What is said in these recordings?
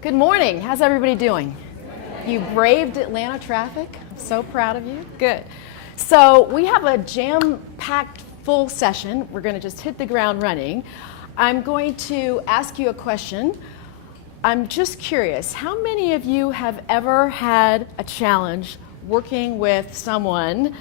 Good morning. How's everybody doing? You braved Atlanta traffic. I'm so proud of you. Good. So we have a jam-packed full session. We're going to just hit the ground running. I'm going to ask you a question. I'm just curious, how many of you have ever had a challenge working with someone,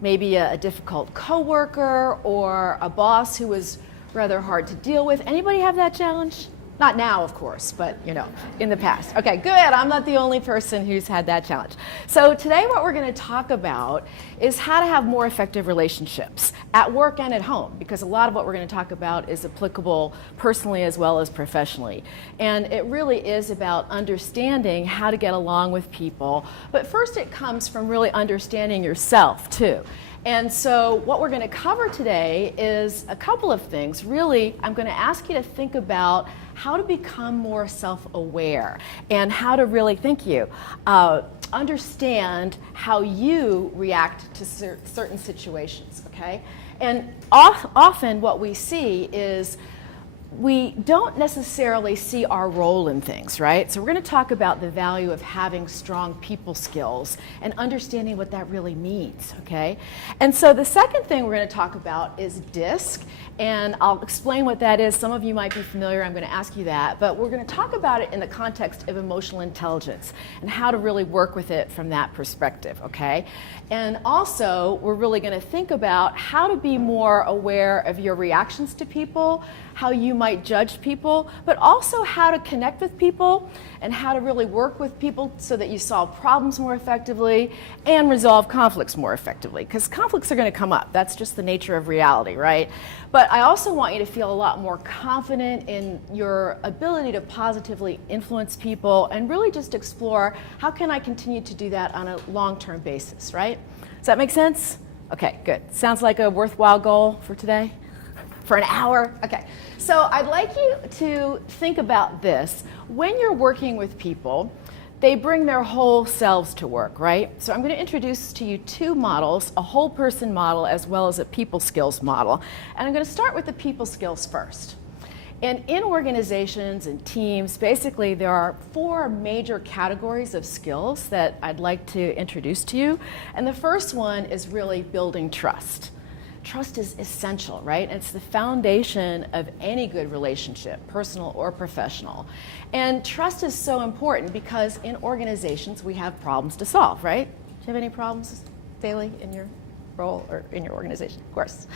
maybe a difficult coworker or a boss who was rather hard to deal with? Anybody have that challenge? Not now, of course, but in the past. Okay, good. I'm not the only person who's had that challenge. So today what we're going to talk about is how to have more effective relationships at work and at home, because a lot of what we're going to talk about is applicable personally as well as professionally. And it really is about understanding how to get along with people. But first it comes from really understanding yourself too. And so what we're going to cover today is a couple of things. Really, I'm going to ask you to think about how to become more self-aware and how to really, understand how you react to certain situations, okay? And often what we see is we don't necessarily see our role in things, right? So we're going to talk about the value of having strong people skills and understanding what that really means, okay? And so the second thing we're going to talk about is DISC, and I'll explain what that is. Some of you might be familiar, I'm going to ask you that, but we're going to talk about it in the context of emotional intelligence and how to really work with it from that perspective, okay? And also, we're really going to think about how to be more aware of your reactions to people, how you might judge people, but also how to connect with people and how to really work with people so that you solve problems more effectively and resolve conflicts more effectively, because conflicts are going to come up. That's just the nature of reality, right? But I also want you to feel a lot more confident in your ability to positively influence people and really just explore how can I continue to do that on a long-term basis, right? Does that make sense? Okay, good. Sounds like a worthwhile goal for today? For an hour? Okay. So I'd like you to think about this. When you're working with people, they bring their whole selves to work, right? So I'm going to introduce to you two models, a whole person model as well as a people skills model. And I'm going to start with the people skills first. And in organizations and teams, basically there are four major categories of skills that I'd like to introduce to you. And the first one is really building trust. Trust is essential, right? It's the foundation of any good relationship, personal or professional. And trust is so important because in organizations we have problems to solve, right? Do you have any problems daily in your role or in your organization? Of course.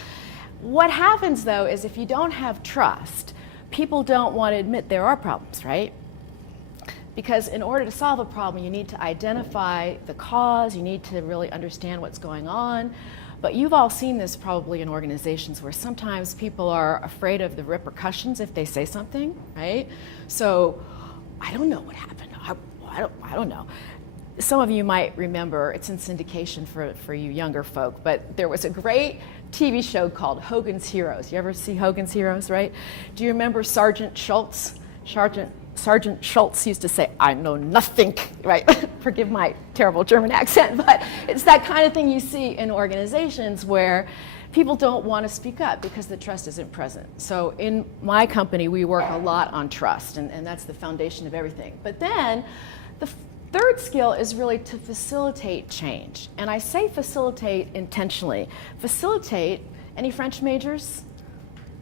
What happens though is if you don't have trust, people don't want to admit there are problems, right? Because in order to solve a problem, you need to identify the cause, you need to really understand what's going on. But you've all seen this probably in organizations where sometimes people are afraid of the repercussions if they say something, right? So, I don't know what happened. I don't know. Some of you might remember, it's in syndication for you younger folk, but there was a great TV show called Hogan's Heroes. You ever see Hogan's Heroes, right? Do you remember Sergeant Schultz? Sergeant Schultz used to say, "I know nothing," right? Forgive my terrible German accent, but it's that kind of thing you see in organizations where people don't want to speak up because the trust isn't present. So in my company, we work a lot on trust, and that's the foundation of everything. But then the third skill is really to facilitate change. And I say facilitate intentionally. Facilitate, any French majors?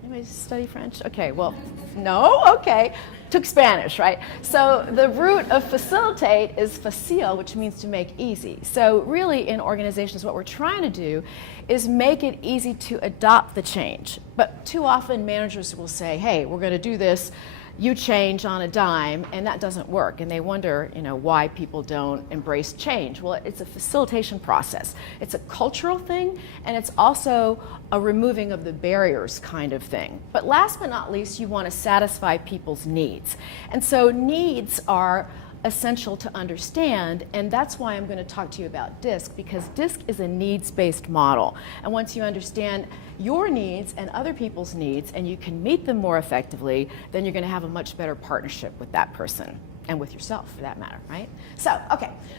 Anybody study French? Okay, well, no? Okay. Took Spanish, right? So the root of facilitate is facile, which means to make easy. So really in organizations, what we're trying to do is make it easy to adopt the change. But too often managers will say, hey, we're going to do this, you change on a dime, and that doesn't work. And they wonder, why people don't embrace change. Well, it's a facilitation process. It's a cultural thing, and it's also a removing of the barriers kind of thing. But last but not least, you want to satisfy people's needs. And so needs are essential to understand, and that's why I'm going to talk to you about DISC, because DISC is a needs-based model. And once you understand your needs and other people's needs and you can meet them more effectively, then you're going to have a much better partnership with that person and with yourself for that matter, right?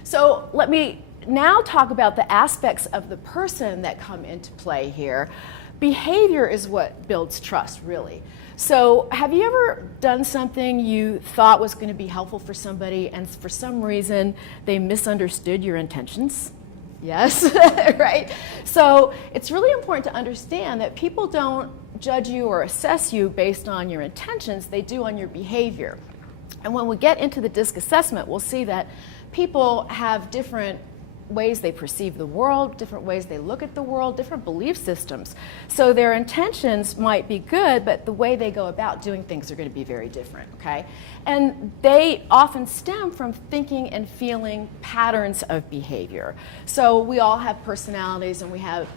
So let me now talk about the aspects of the person that come into play here. behavior is what builds trust, really. So have you ever done something you thought was going to be helpful for somebody, and for some reason they misunderstood your intentions? Yes, right? So it's really important to understand that people don't judge you or assess you based on your intentions, they do on your behavior. And when we get into the DISC assessment, we'll see that people have different ways they perceive the world, different ways they look at the world, different belief systems. So their intentions might be good, but the way they go about doing things are going to be very different, okay? And they often stem from thinking and feeling patterns of behavior. So we all have personalities and we have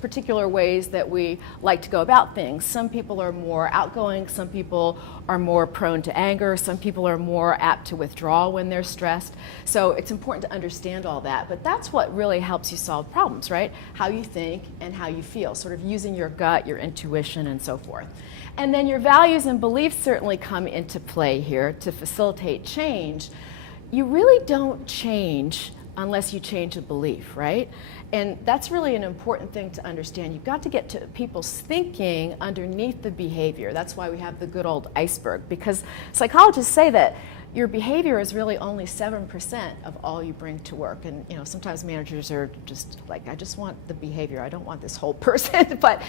particular ways that we like to go about things. Some people are more outgoing, some people are more prone to anger, some people are more apt to withdraw when they're stressed. So it's important to understand all that, but that's what really helps you solve problems, right? How you think and how you feel, sort of using your gut, your intuition, and so forth. And then your values and beliefs certainly come into play here to facilitate change. You really don't change unless you change a belief, right? And that's really an important thing to understand. You've got to get to people's thinking underneath the behavior. That's why we have the good old iceberg, because psychologists say that your behavior is really only 7% of all you bring to work. And sometimes managers are just like, I just want the behavior, I don't want this whole person. But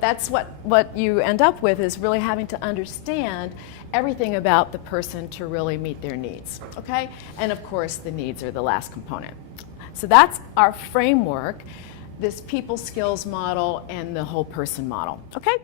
that's what you end up with, is really having to understand everything about the person to really meet their needs, okay? And of course, the needs are the last component. So that's our framework, this people skills model and the whole person model, okay?